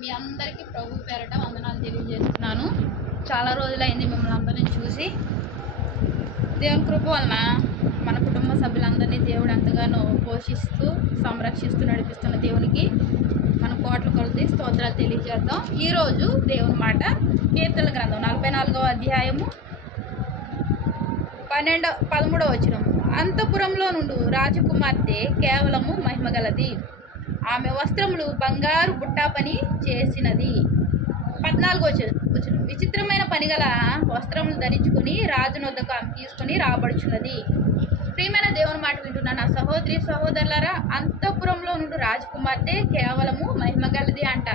మీ అందరికీ ప్రభు పేరట వందనాలు తెలియజేస్తున్నాను. చాలా రోజులైంది మిమ్మల్ని అందరినీ చూసి. దేవుని కృప వలన మన కుటుంబ సభ్యులందరినీ దేవుడు ఎంతగానో పోషిస్తూ సంరక్షిస్తూ నడిపిస్తున్న దేవునికి మన కోట్ల కొలది స్తోత్రాలు తెలియజేద్దాం. ఈరోజు దేవుని మాట కీర్తనల గ్రంథం 44వ అధ్యాయము 13వ వచనం. అంతఃపురంలో నుండి రాజకుమార్తె కేవలము మహిమగలది, ఆమె వస్త్రములు బంగారు బుట్టా పని చేసినది. 14వ వచనం. విచిత్రమైన పనిగల వస్త్రములు ధరించుకుని రాజునొద్దకు ఆమె తీసుకుని రాబడుచున్నది. ప్రియమైన దేవుని మాట వింటున్న నా సహోదరి సహోదరులారా, అంతఃపురంలో నుండి రాజకుమార్తె కేవలము మహిమగలది అంట.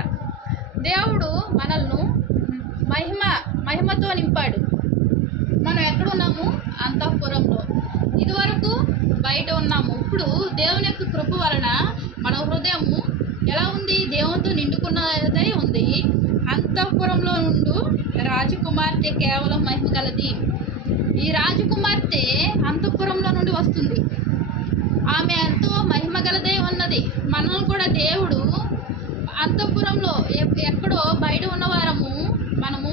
దేవుడు మనల్ని మహిమతో నింపాడు. మనం ఎక్కడున్నాము? అంతఃపురంలో. ఇదివరకు బయట ఉన్నాము. ఇప్పుడు దేవుని యొక్క కృప వలన మన హృదయము ఎలా ఉంది? దేవునితో నిండుకున్నదై ఉంది. అంతఃపురంలో నుండి రాజకుమార్తె కేవలం మహిమ గలది. ఈ రాజకుమార్తె అంతఃపురంలో నుండి వస్తుంది. ఆమె ఎంతో మహిమ గలదై ఉన్నది. మనల్ని కూడా దేవుడు అంతఃపురంలో ఎక్కడో బయట ఉన్నవారము మనము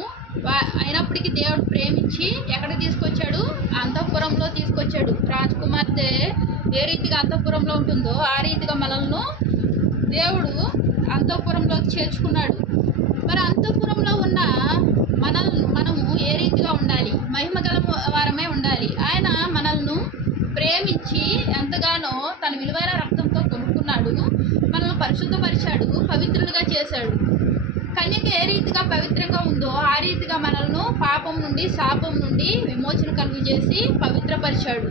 అయినప్పటికీ దేవుడు ప్రేమించి ఎక్కడికి తీసుకొచ్చాడు? అంతఃపురంలో తీసుకొచ్చాడు. రాజకుమార్తె ఏ రీతిగా అంతఃపురంలో ఉంటుందో ఆ రీతిగా మనల్ని దేవుడు అంతఃపురంలోకి చేర్చుకున్నాడు. మరి అంతఃపురంలో ఉన్న మనము ఏ రీతిగా ఉండాలి? మహిమ గల వారమే ఉండాలి. ఆయన మనల్ని ప్రేమించి ఎంతగానో తన విలువైన రక్తంతో కొనుక్కున్నాడు. మనల్ని పరిశుద్ధపరిచాడు, పవిత్రులుగా చేశాడు. కన్యక ఏ రీతిగా పవిత్రంగా ఉందో ఆ రీతిగా మనల్ని పాపం నుండి శాపం నుండి విమోచన కలుగు చేసి పవిత్రపరిచాడు.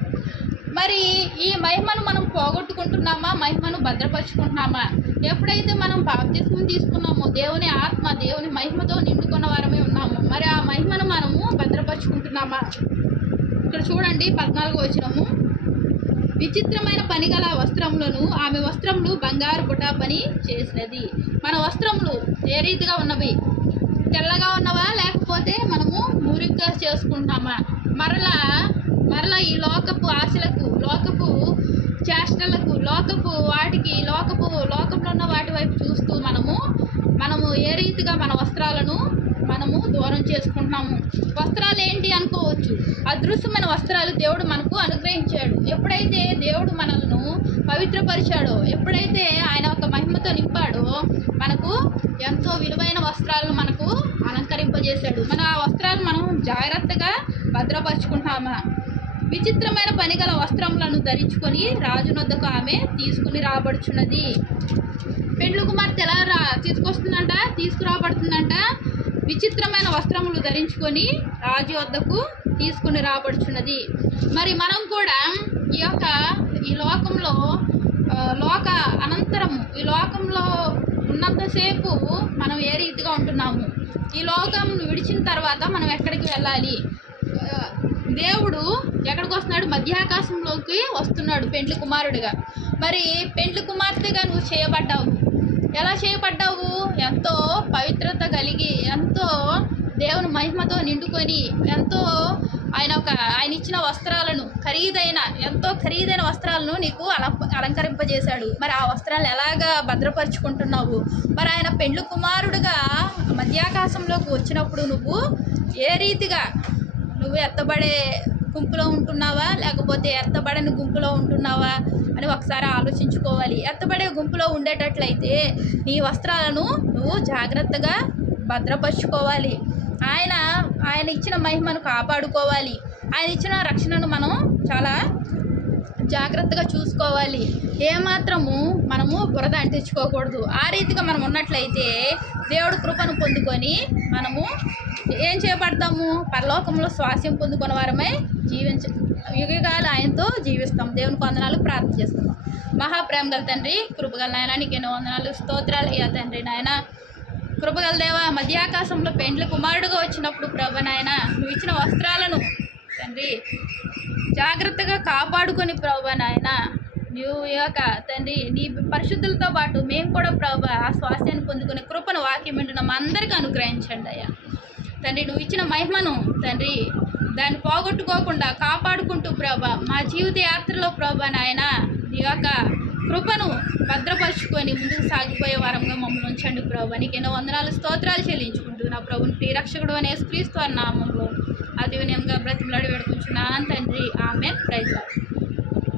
మరి ఈ మహిమను మనం పోగొట్టుకుంటున్నామా? మహిమను భద్రపరుచుకుంటున్నామా? ఎప్పుడైతే మనం బాప్తిస్మం తీసుకున్నామో దేవుని ఆత్మ దేవుని మహిమతో నిండుకున్న వారమే ఉన్నాము. మరి ఆ మహిమను మనము భద్రపరుచుకుంటున్నామా? ఇక్కడ చూడండి 14వ వచనము. విచిత్రమైన పనిగల వస్త్రములను ఆమె వస్త్రములు బంగారు బుటా పని చేసినది. మన వస్త్రములు ఏ రీతిగా ఉన్నవి? తెల్లగా ఉన్నవా, లేకపోతే మనము మురిగ్గా చేసుకుంటున్నామా? మరలా ఈ లోకపు ఆశలకు, లోకపు చేష్టలకు, లోకపు వాటికి, లోకంలో ఉన్న వాటి వైపు చూస్తూ మనము ఏ రీతిగా మన వస్త్రాలను మనము దూరం చేసుకుంటున్నాము. వస్త్రాలు ఏంటి అనుకోవచ్చు. అదృశ్యమైన వస్త్రాలు దేవుడు మనకు అనుగ్రహించాడు. ఎప్పుడైతే దేవుడు మనల్ని పవిత్రపరిచాడో, ఎప్పుడైతే ఆయన ఒక మహిమతో నింపాడో, మనకు ఎంతో విలువైన వస్త్రాలను మనకు అలంకరింపజేశాడు. ఆ వస్త్రాలు మనం జాగ్రత్తగా భద్రపరుచుకుంటామా? విచిత్రమైన పనిగల వస్త్రములను ధరించుకొని రాజునొద్దకు ఆమె తీసుకుని రాబడుచున్నది. పెండ్లి కుమార్తె ఎలా తీసుకురాబడుతుందంట? విచిత్రమైన వస్త్రములు ధరించుకొని రాజు వద్దకు తీసుకుని రాబడుచున్నది. మరి మనం కూడా ఈ లోకంలో ఈ లోకంలో ఉన్నంతసేపు మనం ఏ రీతిగా ఉంటున్నాము? ఈ లోకం విడిచిన తర్వాత మనం ఎక్కడికి వెళ్ళాలి? దేవుడు ఎక్కడికి వస్తున్నాడు? మధ్యాకాశంలోకి వస్తున్నాడు పెండ్లి కుమారుడిగా. మరి పెండ్లి కుమార్తెగా నువ్వు చేయబడ్డావు. ఎలా చేయబడ్డావు? ఎంతో పవిత్రత కలిగి, ఎంతో దేవుని మహిమతో నిండుకొని, ఎంతో ఆయన ఇచ్చిన వస్త్రాలను ఎంతో ఖరీదైన వస్త్రాలను నీకు అలంకరింపజేశాడు. మరి ఆ వస్త్రాలు ఎలాగా భద్రపరుచుకుంటున్నావు? మరి ఆయన పెండ్లి కుమారుడుగా మధ్యాకాశంలోకి వచ్చినప్పుడు నువ్వు ఏ రీతిగా నువ్వు ఎత్తబడే గుంపులో ఉంటున్నావా, లేకపోతే ఎత్తబడని గుంపులో ఉంటున్నావా అని ఒకసారి ఆలోచించుకోవాలి. ఎత్తబడే గుంపులో ఉండేటట్లయితే నీ వస్త్రాలను నువ్వు జాగ్రత్తగా భద్రపరుచుకోవాలి. ఆయన ఇచ్చిన మహిమను కాపాడుకోవాలి. ఆయన ఇచ్చిన రక్షణను మనం చాలా జాగ్రత్తగా చూసుకోవాలి. ఏమాత్రము మనము బురద అంటించుకోకూడదు. ఆ రీతిగా మనం ఉన్నట్లయితే దేవుడు కృపను పొందుకొని మనము ఏం చేయబడతాము? పరలోకంలో స్వాస్యం పొందుకున్న వారమై యుగాలు ఆయనతో జీవిస్తాం. దేవునికి వందనాలు ప్రార్థన చేస్తున్నాం. మహాప్రేమ గల తండ్రి, కృపగల నాయన, నీకు ఎన్నో వందనాలు స్తోత్రాలు అయ్యా తండ్రి. నాయన కృపగల దేవా, మధ్యాకాశంలో పెండ్లి కుమారుడుగా వచ్చినప్పుడు ప్రభు నాయన నువ్వు ఇచ్చిన వస్త్రాలను తండ్రి జాగ్రత్తగా కాపాడుకొని ప్రభు నాయన నువ్వు తండ్రి నీ పరిశుద్ధులతో పాటు మేము కూడా ప్రభు ఆ స్వాస్థ్యాన్ని పొందుకునే కృపను వాక్యం వింటున్నాం అందరికీ అనుగ్రహించండి అయ్యా తండ్రి. నువ్వు ఇచ్చిన మహిమను తండ్రి దాన్ని పోగొట్టుకోకుండా కాపాడుకుంటూ ప్రభా మా జీవిత యాత్రలో ప్రభా నాయన నీ యొక్క కృపను భద్రపరుచుకొని ముందుకు సాగిపోయే వారంగా మమ్మల్ని ఉంచండి ప్రభు. నీకు ఎన్నో వందనాలు స్తోత్రాలు చెల్లించుకుంటూ నా ప్రభుని ప్రియరక్షకుడు అనే యేసుక్రీస్తు నామంలో అతి వినయంగా బ్రతిమలాడి వేడుకుంటున్నాను.